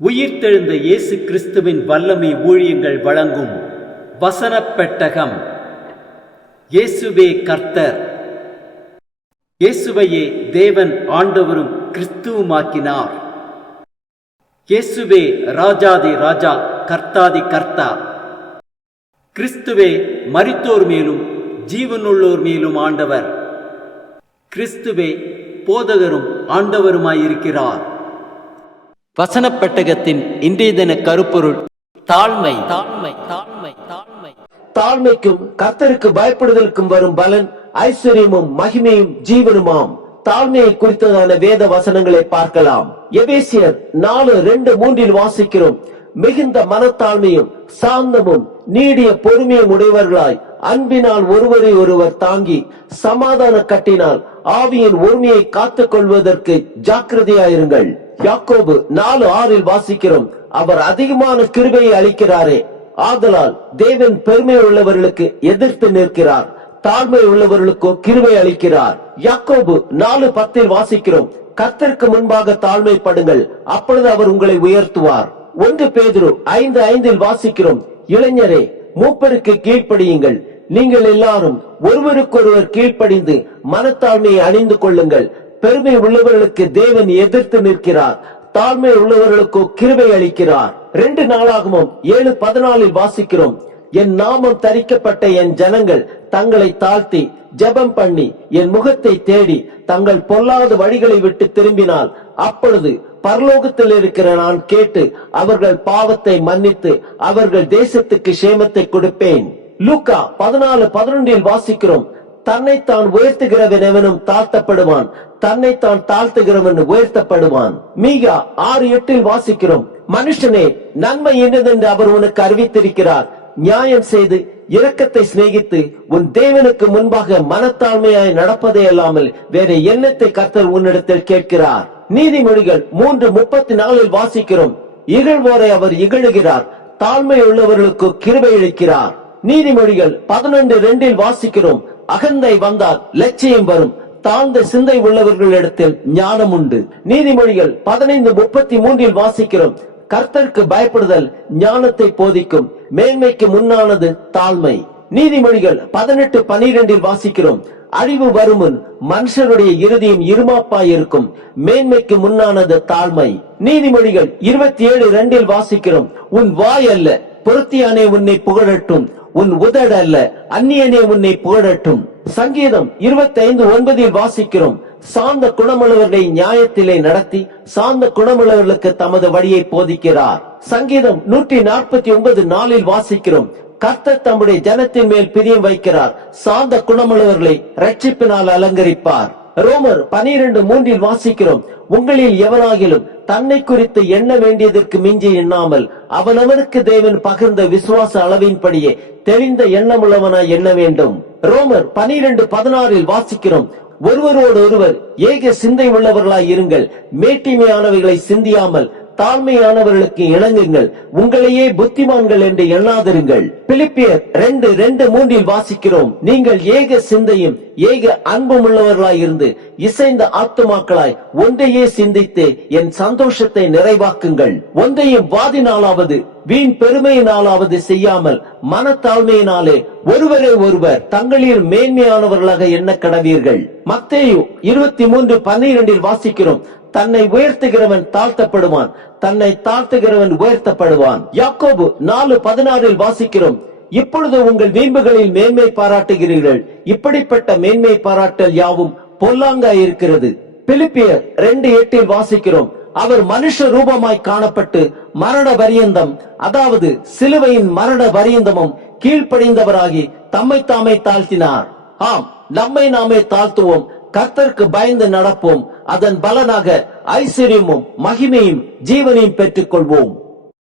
உயிர்த்தெழுந்த இயேசு கிறிஸ்துவின் வல்லமை ஊழியங்கள் வழங்கும் வசனப் பெட்டகம். இயேசுவே கர்த்தர். இயேசுவையே தேவன் ஆண்டவரும் கிறிஸ்துவுமாக்கினார். இயேசுவே ராஜாதி ராஜா, கர்த்தாதி கர்த்தா. கிறிஸ்துவே மரித்தோர் மேலும் ஜீவனுள்ளோர் மேலும் ஆண்டவர். கிறிஸ்துவே போதகரும் ஆண்டவருமாயிருக்கிறார். வசனப் பெட்டகத்தின் இன்றைய தின கருப்பொருள் தாழ்மை. தாழ்மை தாழ்மை தாழ்மை தாழ்மைக்கும் கர்த்தருக்கு பயப்படுதலுக்கும் வரும் பலன் ஐஸ்வர்யமும் மகிமையும் ஜீவனுமாம். தாழ்மையை குறித்ததான வேத வசனங்களை பார்க்கலாம். எபேசியர் 4:2-3 வாசிக்கிறோம். மிகுந்த மனத்தாழ்மையும் சாந்தமும் நீடிய பொறுமையும் உடையவர்களாய் அன்பினால் ஒருவரை ஒருவர் தாங்கி சமாதான கட்டினால் ஆவியின் ஒருமையை காத்துக் கொள்வதற்கு ஜாக்கிரதையாயிருங்கள். யாக்கோபு 4:6 வாசிக்கிறோம். அவர் அதிகமான கிருபையை அளிக்கிறாரே, ஆதலால் தேவன் பெருமை உள்ளவர்களுக்கு எதிர்த்து நிற்கிறார், தாழ்மை உள்ளவர்களுக்கோ கிருபை அளிக்கிறார். யாக்கோபு 4:10 வாசிக்கிறோம். கர்த்தருக்கு முன்பாக தாழ்மைப்படுங்கள், அப்பொழுது அவர் உங்களை உயர்த்துவார். 1 பேதுரு 5:5 வாசிக்கிறோம். இளைஞரே, மூப்பருக்கு கீழ்ப்படியுங்கள், நீங்கள் எல்லாரும் ஒருவருக்கொருவர் கீழ்ப்படிந்து மனத்தாழ்மையை அணிந்து கொள்ளுங்கள். பெருமை உள்ளவர்களுக்கு தேவன் எதிர்த்து நிற்கிறார், தாழ்மை உள்ளவர்களுக்கோ கிருபை அளிக்கிறார். 2 நாளாகமம் 7:14 வாசிக்கிறோம். என் நாமம் தரிக்கப்பட்ட என் ஜனங்கள் தங்களை தாழ்த்தி ஜெபம் பண்ணி என் முகத்தை தேடி தங்கள் பொல்லாத வழிகளை விட்டு திரும்பினால், அப்பொழுது பரலோகத்தில் இருக்கிற நான் கேட்டு அவர்கள் பாவத்தை மன்னித்து அவர்கள் தேசத்துக்கு சேமத்தை கொடுப்பேன். லூக்கா 14:11 வாசிக்கிறோம். தன்னைத்தான் உயர்த்துகிறவன் எவனும் தாழ்த்தப்படுவான், தன்னைத்தான் தாழ்த்துகிறவன் உயர்த்தப்படுவான். மீகா 6:8 வாசிக்கிறோம். மனுஷனே, நன்மை என்னதென்று அவர் உனக்கு அறிவித்திருக்கிறார். நியாயம் செய்து இரக்கத்தை சிநேகித்து உன் தேவனுக்கு முன்பாக மனத்தாழ்மையாய் நடப்பதே அல்லாமல் வேற எண்ணத்தை கர்த்தர் உன்னிடத்தில் கேட்கிறார். நீதிமொழிகள் 3:34 வாசிக்கிறோம். இகழ்வோரை அவர் இகழுகிறார், தாழ்மை உள்ளவர்களுக்கு கிருபை அளிக்கிறார். நீதிமொழிகள் 11:2 வாசிக்கிறோம். அகந்தை வந்தால் லட்சியம் வரும், தாழ்ந்த சிந்தை உள்ளவர்களிடத்தில் ஞானம் உண்டு. நீதிமொழிகள் 15:33 வாசிக்கிறோம். கர்த்தருக்கு பயப்படுதல் ஞானத்தை போதிக்கும், மேன்மைக்கு முன்னானது தாழ்மை. நீதிமொழிகள் 18:12 வாசிக்கிறோம். அழிவு வருமுன் மனுஷருடைய இருதயம் இருமாப்பாய் இருக்கும், மேன்மைக்கு முன்னானது தாழ்மை. நீதிமொழிகள் 27:2 வாசிக்கிறோம். உன் வாய் அல்ல பொருத்தியானே உன்னை புகழட்டும், உன் உதடு அல்ல அந்நியனே உன்னை புகழட்டும். சங்கீதம் 25:9 வாசிக்கிறோம். சாந்த குணமுள்ளவர்களை நியாயத்திலே நடத்தி சாந்த குணமுள்ளவர்களுக்கு தமது வழியை போதிக்கிறார். சங்கீதம் 149:4 வாசிக்கிறோம். கர்த்தர் தம்முடைய ஜனத்தின் மேல் பிரியம் வைக்கிறார், சாந்த குணமுள்ளவர்களை ரட்சிப்பினால் அலங்கரிப்பார். ரோமர் 12:3 வாசிக்கிறோம். உங்களில் எவனாகிலும் தன்னை குறித்து எண்ண வேண்டியதற்கு மிஞ்சி எண்ணாமல் அவனவனுக்கு தேவன் பகிர்ந்த விசுவாச அளவின்படியே தெளிந்த எண்ணமுள்ளவனாய் எண்ண வேண்டும். ரோமர் 12:16 வாசிக்கிறோம். ஒருவரோடு ஒருவர் ஏக சிந்தை உள்ளவர்களாய் இருங்கள், மேட்டிமையானவைகளை சிந்தியாமல் தாழ்மையானவர்களுக்கு இணங்குங்கள், உங்களையே புத்திமான்கள் என்று எண்ணாதிருங்கள். பிலிப்பியர் 2:2-3 வாசிக்கிறோம். நீங்கள் ஏக சிந்தையும் ஏக அன்பும் உள்ளவர்களாய் இருந்து இசைந்த ஆத்துமாக்களாய் ஒன்றையே சிந்தித்து என் சந்தோஷத்தை நிறைவாக்குங்கள். ஒன்றையும் வாதினாலாவது வீண் பெருமையினாலாவது செய்யாமல் மனத்தாழ்மையினாலே ஒருவரை ஒருவர் தங்களில் மேன்மையானவர்களாக எண்ண கடவீர்கள். மத்தேயு 23:12 வாசிக்கிறோம். தன்னை உயர்த்துகிறவன் தாழ்த்தப்படுவான், தன்னை தாழ்த்துகிறவன் உயர்த்தப்படுவான். யாக்கோபு 4:16 வாசிக்கிறோம். இப்பொழுது உங்கள் வீம்புகளில் மேன்மை பாராட்டுகிறீர்கள், இப்படிப்பட்ட மேன்மை பாராட்டல் யாவும் பொல்லாங்காய் இருக்கிறது. பிலிப்பியர் 2:8 வாசிக்கிறோம். அவர் மனுஷ ரூபமாய் காணப்பட்டு மரண பரியந்தம், அதாவது சிலுவையின் மரண பரியந்தமும் கீழ்ப்படிந்தவராகி தம்மை தாமே தாழ்த்தினார். ஆம், நம்மை நாமே தாழ்த்துவோம், கர்த்தருக்கு பயந்து நடப்போம், அதன் பலனாக ஐஸ்வர்யமும் மகிமையும் ஜீவனையும் பெற்றுக் கொள்வோம்.